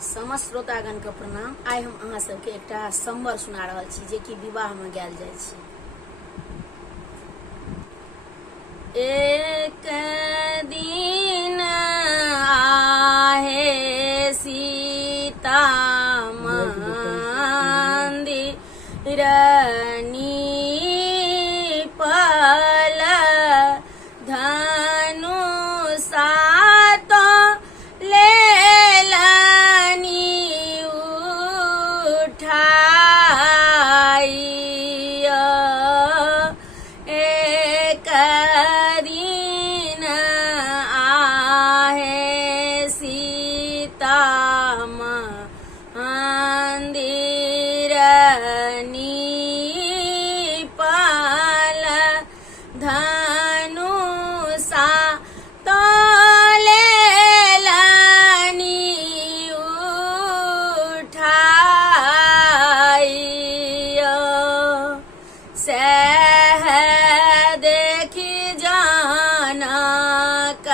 समस्त श्रोतागण के प्रणाम। आइ हम अहाँ सबके एकटा सम्बर सुना रहल छी जे कि विवाह में गायल जाइ छै। एक दिन आहे सीता मंदिर नीपल धनुषा तो लेलनि उठाई। एक दिन आहे सीता मंदिर नीपल धनुषा तो लेलनि उठाई। सह देखि जनक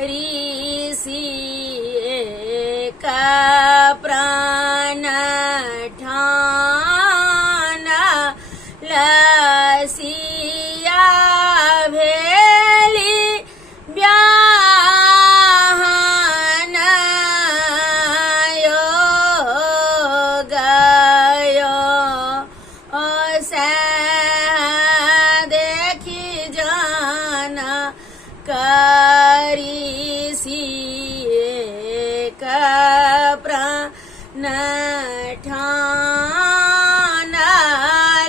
ऋषि एक प्राण ठान लसिया भेली ब्याहन गयो। देखि जनक ऋषि एक प्राण ठान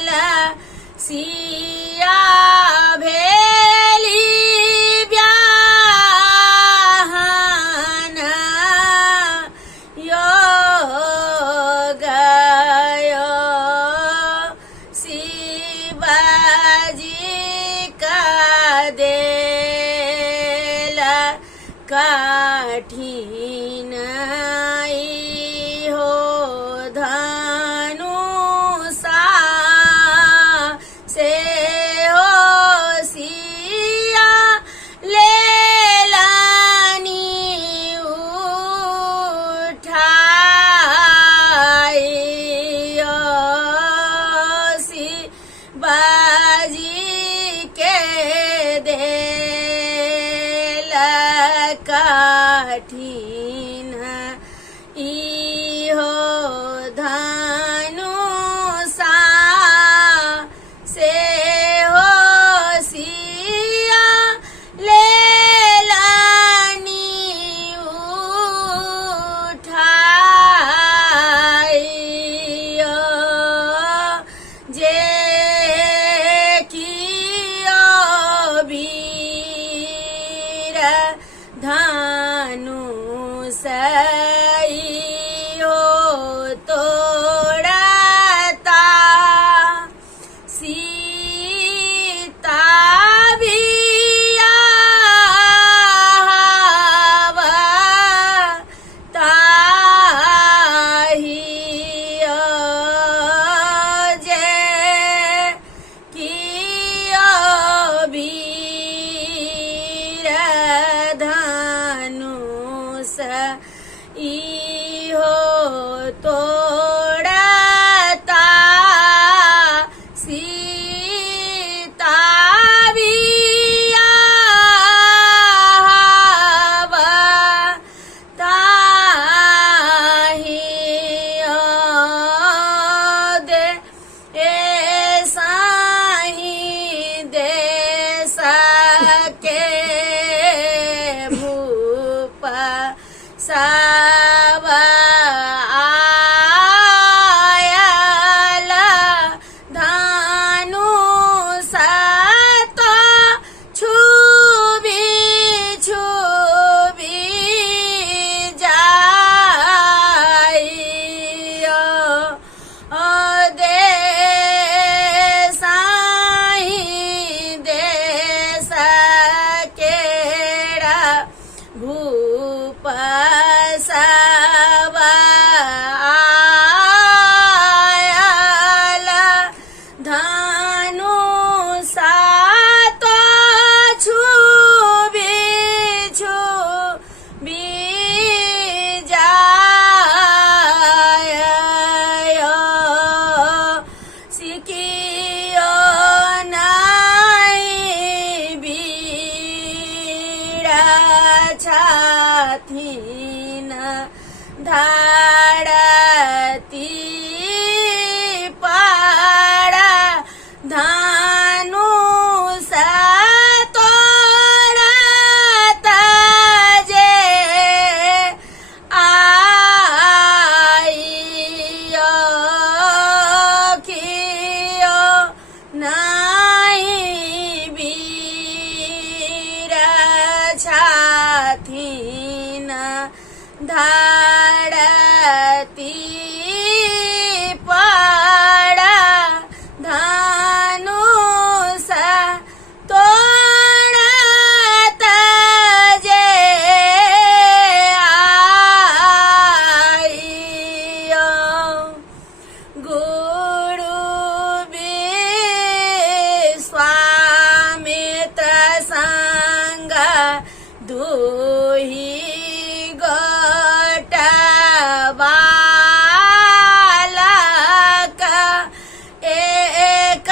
लसिया भेली ब्याहन गयो। शिवजी का देल कठिन हो धनुषा से हो सिया लेलनि उठाई। शिवजी के देल कठिन हो धनुषा से हो सिया लेलनि उठाई। जे कियो वीर धनुष हो तोड़ता सीता ताहि जे कियो वीर धनुष हो तोड़ता सीता ताहि दे साहि देश के भूप सब आयल धनुषा तो छुबी छुबी जाई। देसाहि देश केरा भूप सा धरती पर धनुष तोड़त जे आइयो खियो नहीं वीर छथिन धरती पर धनुष तोड़त जे आइयो गुरु विश्वामित्र संग दुहि गोट बालक एक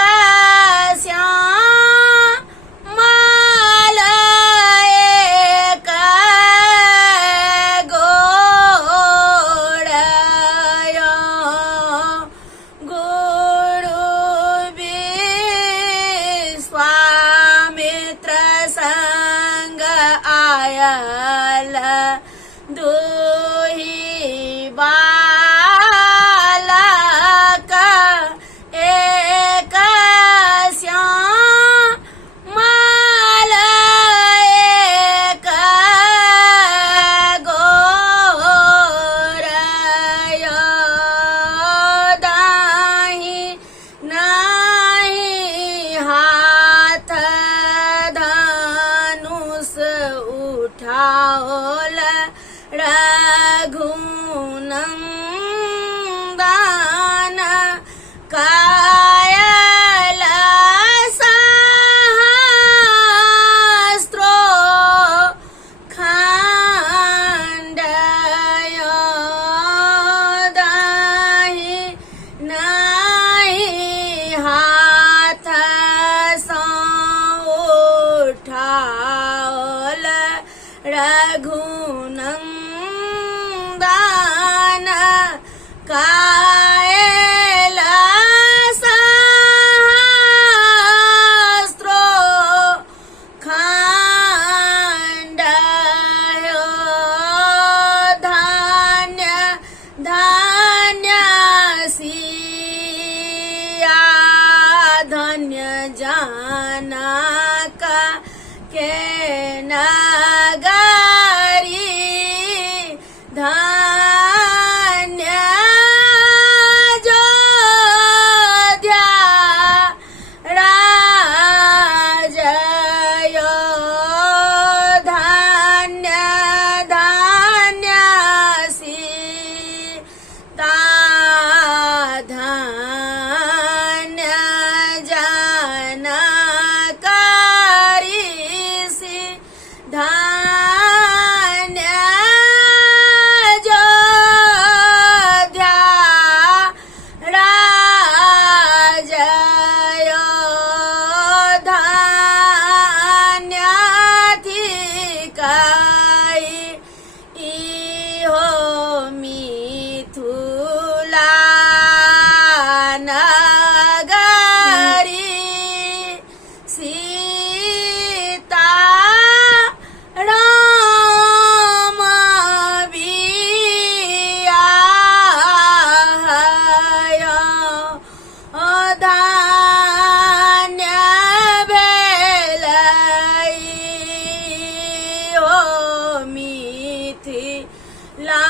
श्यामल एक गोरयो गुरु विश्वामित्र संग आयल दुहि बालक एक श्यामल एक गोरयो दाहि नहीं हाथ धनुष उठाओल रघुनंदन कायल सहस्रो खंडयो दाहि नहीं हाथ सो उठाओल रघुनंदन कायल सहस्रो खंडयो धन्य धन्य सिया धन्य जनक के नगरी धन्य अयोध्या राजयो धन्य धन्य सीता धन्य जनक ऋषि धन्य अयोध्या राजयो धन्य थिकै इहो मिथिला नगरी सीता राम बियाहयो धन्य भेलै ओ मिथिला